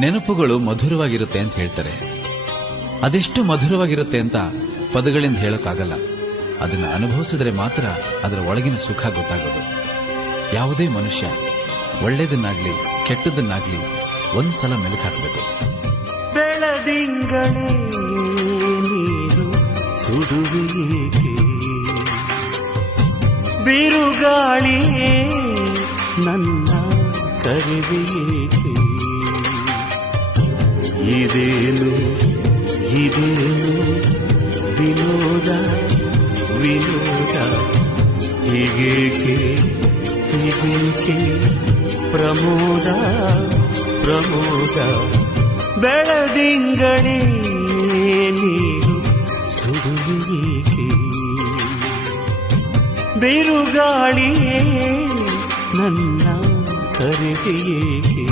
ನೆನಪುಗಳು ಮಧುರವಾಗಿರುತ್ತೆ ಅಂತ ಹೇಳ್ತಾರೆ. ಅದೆಷ್ಟು ಮಧುರವಾಗಿರುತ್ತೆ ಅಂತ ಪದಗಳಿಂದ ಹೇಳೋಕ್ಕಾಗಲ್ಲ. ಅದನ್ನು ಅನುಭವಿಸಿದ್ರೆ ಮಾತ್ರ ಅದರ ಒಳಗಿನ ಸುಖ ಗೊತ್ತಾಗೋದು. ಯಾವುದೇ ಮನುಷ್ಯ ಒಳ್ಳೆಯದನ್ನಾಗ್ಲಿ ಕೆಟ್ಟದನ್ನಾಗ್ಲಿ ಒಂದ್ಸಲ ಮೆಲುಕು ಹಾಕಬೇಕು. ಬೆಳದಿಂಗಳೇ ನೀರು ಸುಡುವಿಯೇಕೆ, ಬಿರುಗಾಳಿಯೇ ನನ್ನ ಕರೆವೆಯೇಕೆ, ಇದೇನು ಇದೇನು ವಿನೋದ ವಿನೋದ, ಹೀಗೇಕೆ ಹೀಗೇಕೆ ಪ್ರಮೋದ ಪ್ರಮೋದ. ಬೆಳದಿಂಗಳೇ ನೀರು ಸುಡುವಿಯೇಕೆ, ಬಿರುಗಾಳಿಯೇ ನನ್ನ ಕರೆವೆಯೇಕೆ.